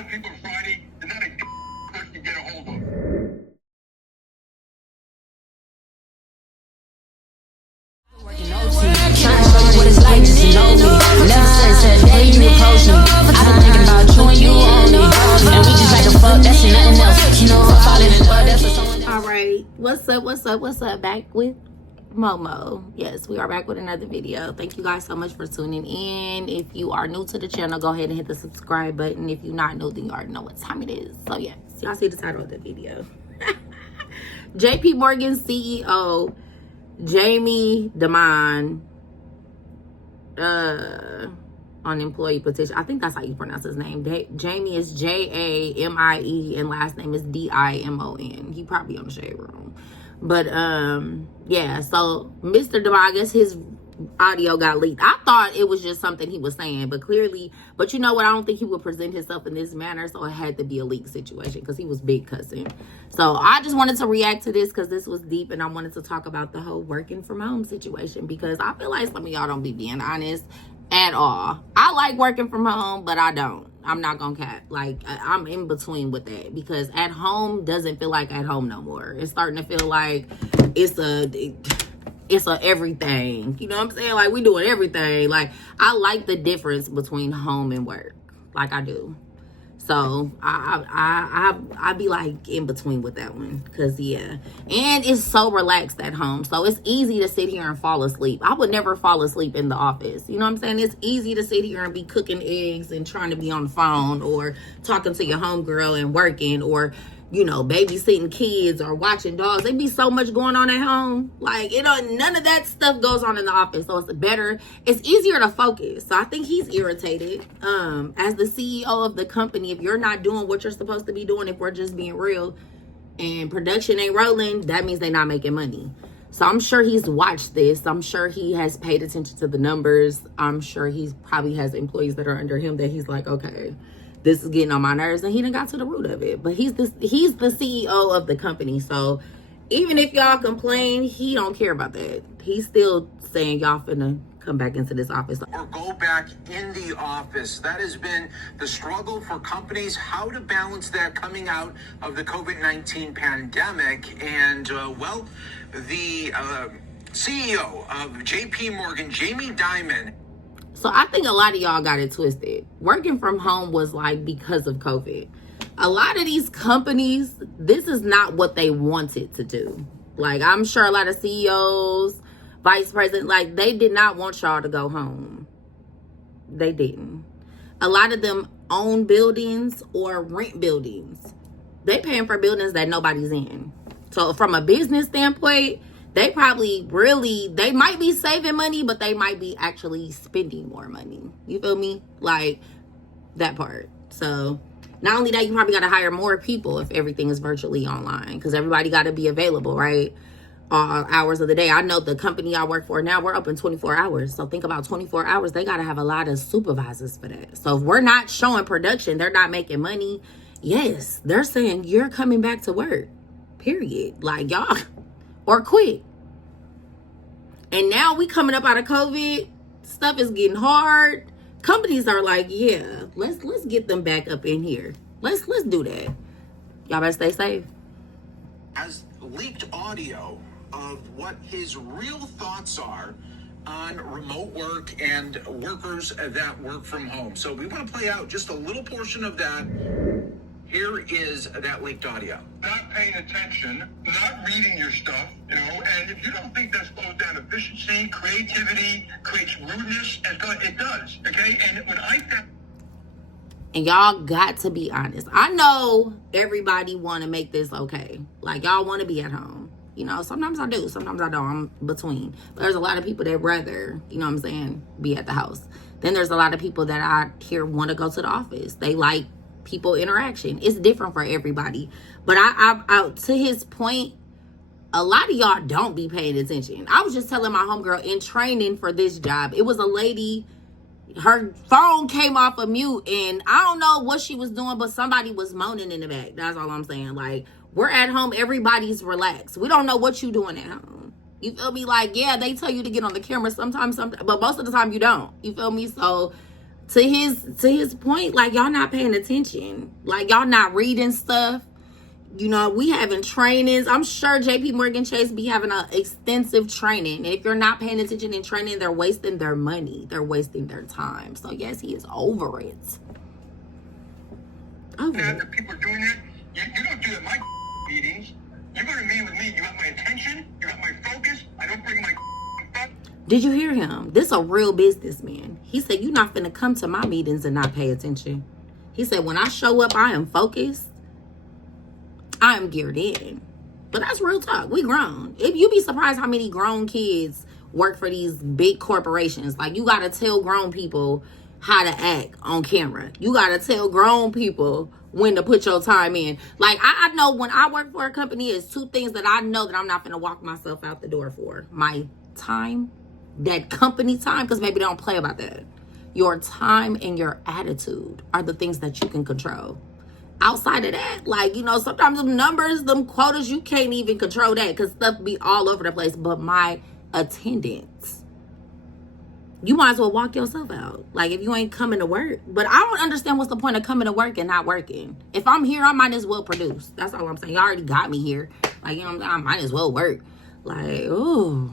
lot of people Friday, they're not a person to get a hold of. What it's like to know me. Never said that you approach me. I've been thinking about you and you only. And we just like a fuck, that's nothing else. You know, I'm falling in love, that's for someone else. All right, what's up? Back with Momo. Yes, we are back with another video. Thank you guys so much for tuning in. If you are new to the channel, go ahead and hit the subscribe button. If you're not new, then you already know what time it is. So yes, y'all see the title of the video. JP Morgan CEO Jamie Dimon on employee petition. I think that's how you pronounce his name. Jamie is Jamie and last name is Dimon. He probably on the Shade Room. But yeah, so Mr. Dimon, I guess his audio got leaked. I thought it was just something he was saying, but you know what, I don't think he would present himself in this manner, so it had to be a leak situation because he was big cussing. So I just wanted to react to this because this was deep, and I wanted to talk about the whole working from home situation because I feel like some of y'all don't be being honest at all. I like working from home, but I don't. I'm not gonna cap. Like, I'm in between with that because at home doesn't feel like at home no more. It's starting to feel like it's a everything. You know what I'm saying? Like, we doing everything. Like, I like the difference between home and work. Like, I do. So I be like in between with that one, cause yeah, and it's so relaxed at home, so it's easy to sit here and fall asleep. I would never fall asleep in the office. You know what I'm saying? It's easy to sit here and be cooking eggs and trying to be on the phone or talking to your homegirl and working, or you know, babysitting kids or watching dogs. There be so much going on at home. Like, none of that stuff goes on in the office. So it's easier to focus. So I think he's irritated. As the CEO of the company, if you're not doing what you're supposed to be doing, if we're just being real, and production ain't rolling, that means they're not making money. So I'm sure he's watched this. I'm sure he has paid attention to the numbers. I'm sure he probably has employees that are under him that he's like, okay, this is getting on my nerves, and he done got to the root of it. But he's the CEO of the company, so even if y'all complain, he don't care about that. He's still saying y'all finna come back into this office. Or go back in the office. That has been the struggle for companies, how to balance that coming out of the COVID-19 pandemic. And, well, the CEO of JP Morgan, Jamie Dimon. So I think a lot of y'all got it twisted. Working from home was like because of COVID. A lot of these companies, this is not what they wanted to do. Like, I'm sure a lot of CEOs, vice president, like, they did not want y'all to go home. They didn't. A lot of them own buildings or rent buildings. They paying for buildings that nobody's in. So from a business standpoint, they probably they might be saving money, but they might be actually spending more money. You feel me? Like, that part. So not only that, you probably got to hire more people if everything is virtually online, because everybody got to be available, right? All hours of the day. I know the company I work for now, we're open 24 hours. So think about 24 hours. They got to have a lot of supervisors for that. So if we're not showing production, they're not making money. Yes, they're saying you're coming back to work, period. Like, y'all, or quit. And now we coming up out of COVID, stuff is getting hard. Companies are like, yeah, let's get them back up in here. Let's do that. Y'all better stay safe. Has leaked audio of what his real thoughts are on remote work and workers that work from home. So we want to play out just a little portion of that. Here is that leaked audio. Not paying attention, not reading your stuff, and if you don't think that slows down efficiency, creativity, creates rudeness, it does, okay? And when and y'all got to be honest. I know everybody want to make this okay. Like, y'all want to be at home. Sometimes I do, sometimes I don't. I'm between. But there's a lot of people that rather, be at the house. Then there's a lot of people that I hear want to go to the office. They like people interaction. It's different for everybody. But I to his point, a lot of y'all don't be paying attention. I was just telling my homegirl in training for this job, it was a lady, her phone came off of mute, and I don't know what she was doing, but somebody was moaning in the back. That's all I'm saying. Like, we're at home, everybody's relaxed. We don't know what you doing at home. You feel me? Like, yeah, they tell you to get on the camera sometimes, but most of the time you don't. You feel me? So to his point, like, y'all not paying attention. Like, y'all not reading stuff. You know, we having trainings. I'm sure JP Morgan Chase be having an extensive training. And if you're not paying attention in training, they're wasting their money. They're wasting their time. So, yes, he is over it. The people are doing that. You don't do that in my meetings. You go to meeting with me. You got my attention. You got my focus. I don't bring my stuff. Did you hear him? This a real businessman. He said, you're not finna come to my meetings and not pay attention. He said, when I show up, I am focused. I am geared in. But that's real talk. We grown. If you be surprised how many grown kids work for these big corporations. Like, you got to tell grown people how to act on camera. You got to tell grown people when to put your time in. Like, I know when I work for a company, it's two things that I know that I'm not going to walk myself out the door for. My time, that company time, because maybe they don't play about that. Your time and your attitude are the things that you can control. Outside of that, like, you know, sometimes them numbers, them quotas, you can't even control that because stuff be all over the place. But my attendance, you might as well walk yourself out. Like, if you ain't coming to work. But I don't understand what's the point of coming to work and not working. If I'm here, I might as well produce. That's all I'm saying. Y'all already got me here. Like, you know, I might as well work. Like, ooh.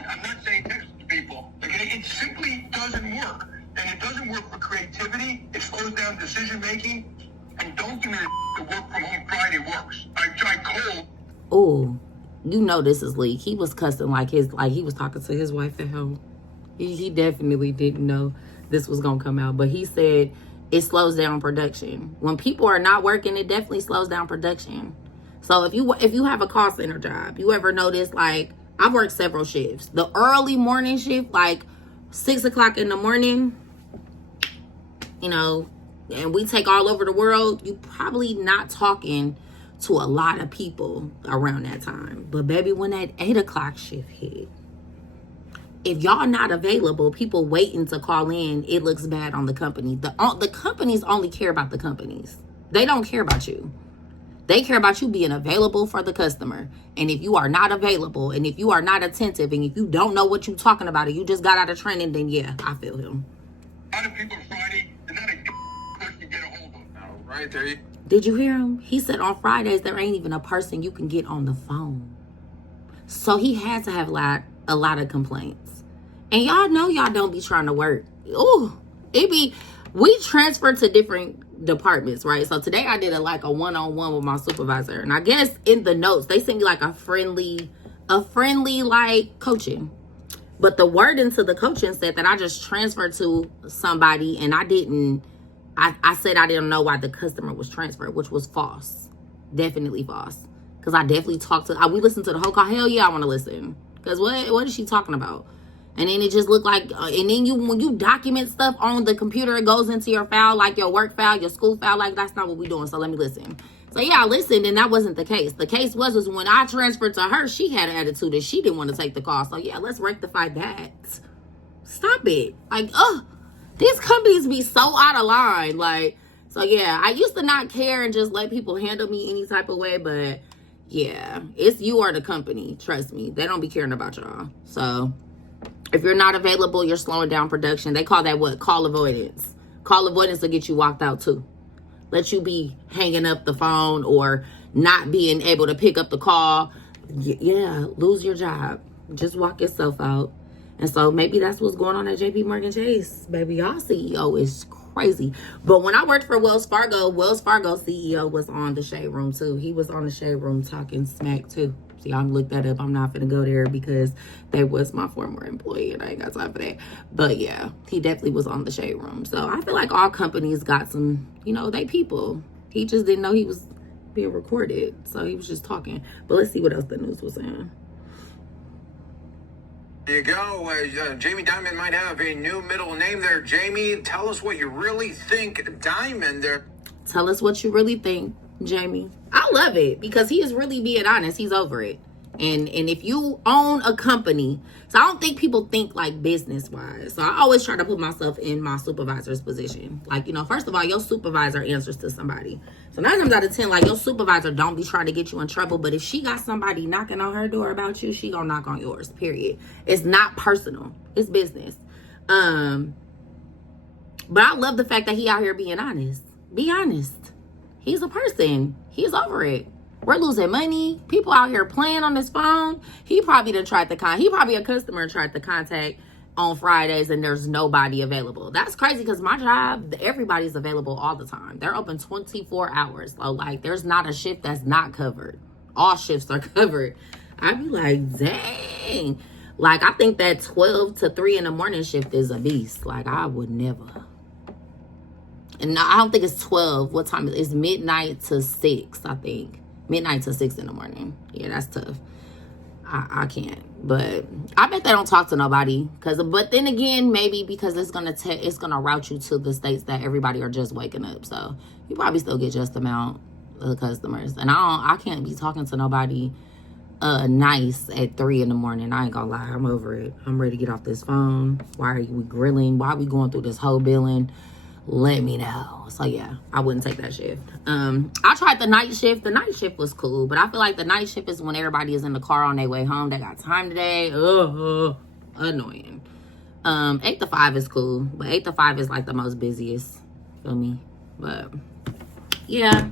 I'm not saying text people. Like, it simply doesn't work. And it doesn't work for creativity. It slows down decision making. And don't give me the work from home Friday works. I tried cold. Ooh, you know this is leak. He was cussing like he was talking to his wife at home. He definitely didn't know this was gonna come out. But he said it slows down production. When people are not working, it definitely slows down production. So if you have a call center job, you ever notice, like, I've worked several shifts. The early morning shift, like 6 o'clock in the morning, you know, and we take all over the world, you probably not talking to a lot of people around that time. But baby, when that 8 o'clock shift hit, if y'all not available, people waiting to call in, it looks bad on the company. The companies only care about the companies. They don't care about you. They care about you being available for the customer. And if you are not available, and if you are not attentive, and if you don't know what you're talking about, and you just got out of training, then yeah, I feel him. A lot of people Friday, they're not a person to get a hold of. All right, there you Did you hear him? He said on Fridays, there ain't even a person you can get on the phone. So he had to have a lot of complaints. And y'all know y'all don't be trying to work. Ooh, we transferred to different departments, right? So today I did a one-on-one with my supervisor. And I guess in the notes, they sent me like a friendly like coaching. But the word into the coaching said that I just transferred to somebody and I said I didn't know why the customer was transferred, which was false. Definitely false. Because I definitely talked to, we listened to the whole call. Hell yeah, I want to listen. Because what is she talking about? And then it just looked like, and then when you document stuff on the computer, it goes into your file, like your work file, your school file, like that's not what we're doing. So let me listen. So yeah, I listened, and that wasn't the case. The case was when I transferred to her, she had an attitude that she didn't want to take the call. So yeah, let's rectify that. Stop it. Like, these companies be so out of line. Like, so yeah, I used to not care and just let people handle me any type of way, but yeah, it's you or the company. Trust me, they don't be caring about y'all. So if you're not available, you're slowing down production. They call that what? Call avoidance. Call avoidance will get you walked out too. Let you be hanging up the phone or not being able to pick up the call. Yeah, lose your job. Just walk yourself out. And so maybe that's what's going on at JP Morgan Chase. Baby, y'all CEO is crazy. But when I worked for Wells Fargo CEO was on the Shade Room too. He was on the Shade Room talking smack too. So y'all look that up. I'm not gonna go there because they was my former employee and I ain't got time for that. But yeah, he definitely was on the Shade Room. So I feel like all companies got some, they people. He just didn't know he was being recorded. So he was just talking. But let's see what else the news was saying. There you go. Jamie Dimon might have a new middle name there. Jamie, tell us what you really think. Dimon there. Tell us what you really think, Jamie. I love it because he is really being honest. He's over it. And if you own a company, so I don't think people think like business wise. So I always try to put myself in my supervisor's position. Like, first of all, your supervisor answers to somebody. So 9 times out of 10, like your supervisor don't be trying to get you in trouble. But if she got somebody knocking on her door about you, she gonna knock on yours, period. It's not personal. It's business. But I love the fact that he out here being honest. Be honest. He's a person. He's over it. We're losing money. People out here playing on his phone. He probably a customer tried to contact on Fridays and there's nobody available. That's crazy because my job, everybody's available all the time. They're open 24 hours. So like there's not a shift that's not covered. All shifts are covered. I'd be like, dang. Like I think that 12 to 3 in the morning shift is a beast. Like I would never. And I don't think it's 12. What time is it? It's midnight to 6, I think. Midnight to 6 in the morning. Yeah, that's tough. I can't. But I bet they don't talk to nobody. But then again, maybe because it's gonna route you to the states that everybody are just waking up. So you probably still get just the amount of customers. And I can't be talking to nobody nice at 3 in the morning. I ain't gonna lie. I'm over it. I'm ready to get off this phone. Why are we grilling? Why are we going through this whole billing? Let me know. So yeah, I wouldn't take that shift. I tried the night shift. The night shift was cool, but I feel like the night shift is when everybody is in the car on their way home. They got time today. Annoying. 8 to 5 is cool, but 8 to 5 is like the most busiest. Feel me? But yeah,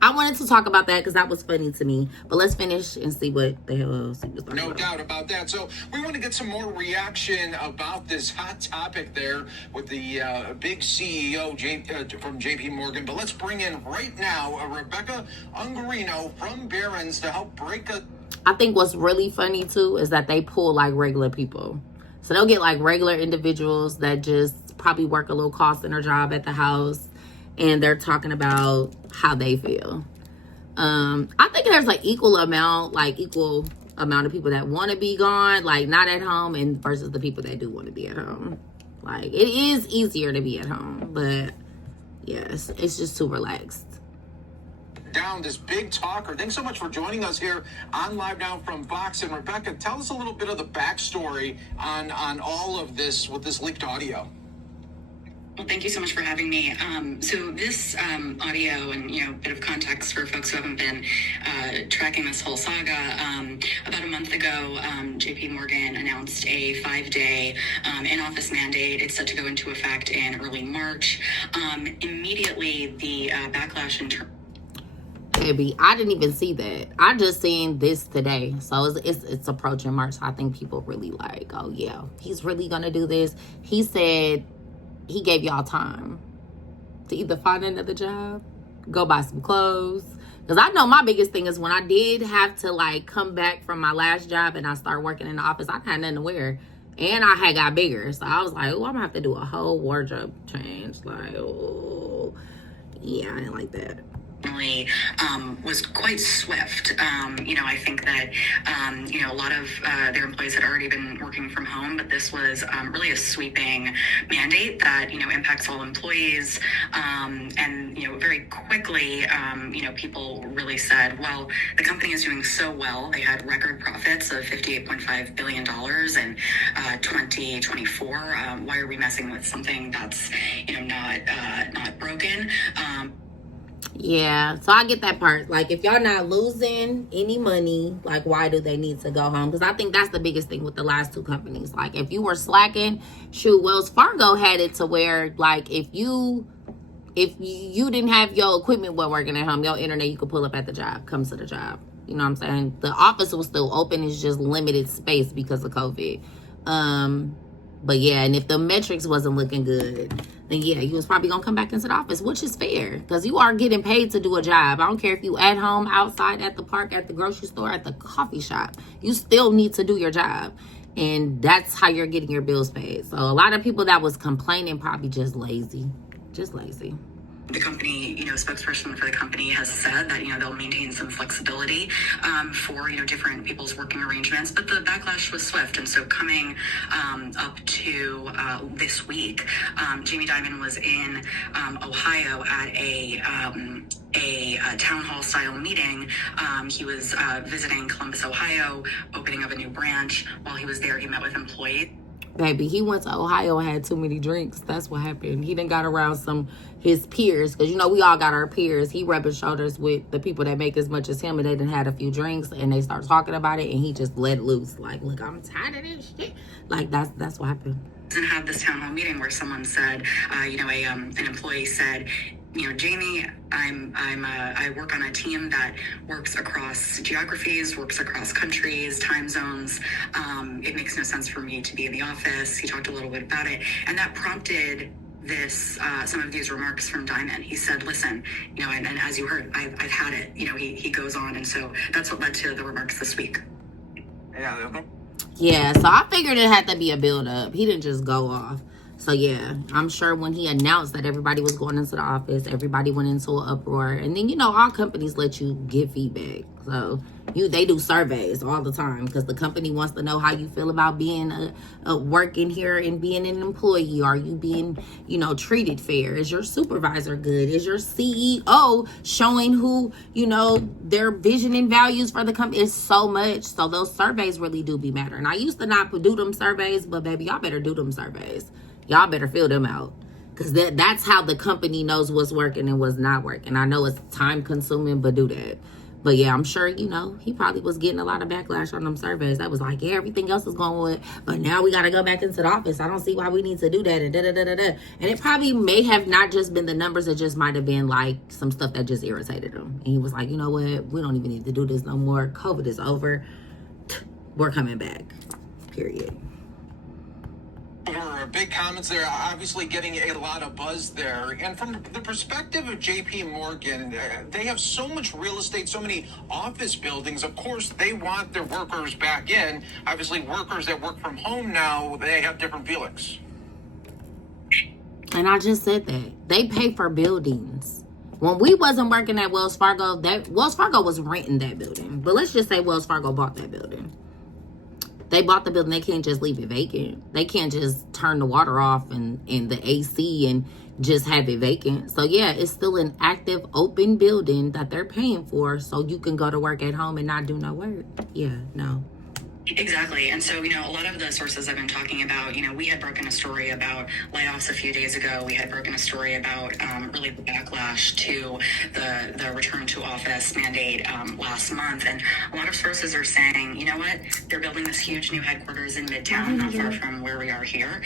I wanted to talk about that because that was funny to me. But let's finish and see what the hell else he was talking about. No doubt about that. So we want to get some more reaction about this hot topic there with the big CEO from JP Morgan. But let's bring in right now Rebecca Ungarino from Barron's to help break a... I think what's really funny too is that they pull like regular people. So they'll get like regular individuals that just probably work a little call center job at the house. And they're talking about how they feel. I think there's like equal amount of people that want to be gone, like not at home, and versus the people that do want to be at home. Like it is easier to be at home, but yes, it's just too relaxed. Down this big talker. Thanks so much for joining us here on Live Now from Fox. And Rebecca, tell us a little bit of the backstory on all of this with this leaked audio. Well, thank you so much for having me. So this audio and, a bit of context for folks who haven't been tracking this whole saga. About a month ago, JP Morgan announced a 5-day in-office mandate. It's set to go into effect in early March. Immediately, the backlash in terms... Baby, I didn't even see that. I just seen this today. So it's approaching March. So I think people really like, oh yeah, he's really gonna do this. He said he gave y'all time to either find another job, go buy some clothes. Because I know my biggest thing is when I did have to like come back from my last job and I started working in the office, I had nothing to wear. And I had got bigger. So I was like, oh, I'm gonna have to do a whole wardrobe change. Like, oh, yeah, I didn't like that. Was quite swift. I think that, a lot of their employees had already been working from home, but this was really a sweeping mandate that, impacts all employees. Very quickly, people really said, well, the company is doing so well. They had record profits of $58.5 billion in 2024. Why are we messing with something that's, not broken? Yeah, so I get that part. Like, if y'all not losing any money, like, why do they need to go home? Because I think that's the biggest thing with the last two companies. Like, if you were slacking, shoot, Wells Fargo had it to where, like, if you didn't have your equipment while working at home, your internet, you could pull up at the job, come to the job. You know what I'm saying? The office was still open. It's just limited space because of COVID. But yeah, and if the metrics wasn't looking good, then yeah, you was probably gonna come back into the office, which is fair because you are getting paid to do a job. I don't care if you at home, outside, at the park, at the grocery store, at the coffee shop. You still need to do your job. And that's how you're getting your bills paid. So a lot of people that was complaining probably just lazy. Just lazy. The company, spokesperson for the company has said that, they'll maintain some flexibility for, different people's working arrangements. But the backlash was swift. And so coming up to this week, Jamie Dimon was in Ohio at a town hall style meeting. He was visiting Columbus, Ohio, opening of a new branch. While he was there, he met with employees. Baby, he went to Ohio and had too many drinks. That's what happened. He done got around his peers. Because, we all got our peers. He rubbing shoulders with the people that make as much as him. And they done had a few drinks. And they start talking about it. And he just let loose. Like, look, I'm tired of this shit. Like, that's what happened. And have this town hall meeting where someone said, an employee said, Jamie, I work on a team that works across geographies, works across countries, time zones. It makes no sense for me to be in the office. He talked a little bit about it, and that prompted some of these remarks from Diamond. He said, listen, and as you heard, I've had it. He goes on, and so that's what led to the remarks this week. Yeah, so I figured it had to be a build-up. He didn't just go off. So, yeah, I'm sure when he announced that everybody was going into the office, everybody went into an uproar. And then, all companies let you give feedback. So, they do surveys all the time because the company wants to know how you feel about being working here and being an employee. Are you being, treated fair? Is your supervisor good? Is your CEO showing who, their vision and values for the company? It's so much. So, those surveys really do be matter. And I used to not do them surveys, but, baby, y'all better do them surveys. Y'all better fill them out because that's how the company knows what's working and what's not working. I know it's time consuming, but do that. But yeah, I'm sure, he probably was getting a lot of backlash on them surveys. That was like, yeah, everything else is going with, but now we got to go back into the office. I don't see why we need to do that and da-da-da-da-da. And it probably may have not just been the numbers. It just might have been like some stuff that just irritated him. And he was like, you know what? We don't even need to do this no more. COVID is over. We're coming back. Period. Big comments there, obviously getting a lot of buzz there. And from the perspective of JP Morgan, they have so much real estate, so many office buildings. Of course, they want their workers back in. Obviously, workers that work from home now, they have different feelings. And I just said that. They pay for buildings. When we wasn't working at Wells Fargo, Wells Fargo was renting that building. But let's just say Wells Fargo bought that building. They bought the building. They can't just leave it vacant. They can't just turn the water off and the AC and just have it vacant. So, yeah, it's still an active, open building that they're paying for so you can go to work at home and not do no work. Yeah, no. Exactly. And so, a lot of the sources I've been talking about, we had broken a story about layoffs a few days ago. We had broken a story about really the backlash to the return to office mandate last month. And a lot of sources are saying, you know what, they're building this huge new headquarters in Midtown, not far from where we are here.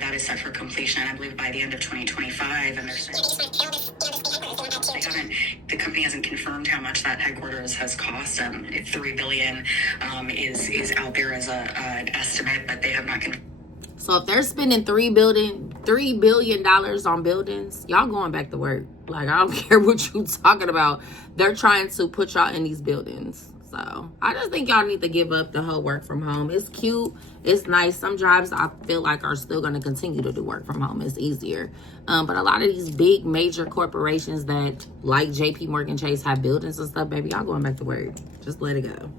That is set for completion, I believe, by the end of 2025. And they're saying the company hasn't confirmed how much that headquarters has cost. $3 billion is out there as an estimate, but they have not confirmed. So if they're spending $3 billion on buildings, y'all going back to work. Like, I don't care what you talking about. They're trying to put y'all in these buildings. So I just think y'all need to give up the whole work from home. It's cute. It's nice. Some jobs I feel like are still going to continue to do work from home. It's easier. But a lot of these big major corporations that like JP Morgan Chase have buildings and stuff, baby, y'all going back to work. Just let it go.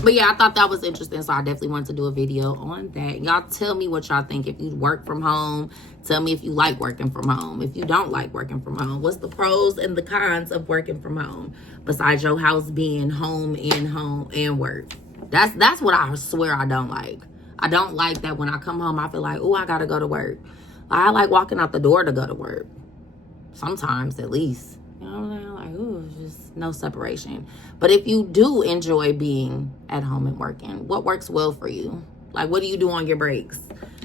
But yeah, I thought that was interesting, so I definitely wanted to do a video on that. Y'all tell me what y'all think. If you work from home, tell me if you like working from home. If you don't like working from home, what's the pros and the cons of working from home besides your house being home and work? That's what I swear I don't like. I don't like that when I come home, I feel like, oh, I gotta go to work. I like walking out the door to go to work. Sometimes, at least. You know what I'm saying? Like, ooh, just no separation. But if you do enjoy being at home and working, what works well for you? Like, what do you do on your breaks?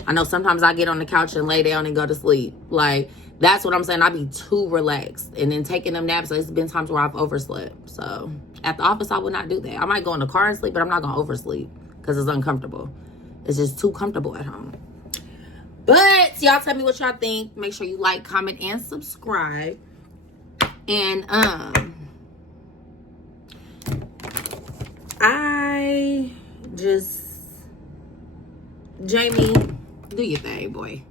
I know sometimes I get on the couch and lay down and go to sleep. Like, that's what I'm saying. I be too relaxed. And then taking them naps, there's been times where I've overslept. So, at the office, I would not do that. I might go in the car and sleep, but I'm not going to oversleep because it's uncomfortable. It's just too comfortable at home. But, y'all tell me what y'all think. Make sure you like, comment, and subscribe. And Jamie, do your thing, boy.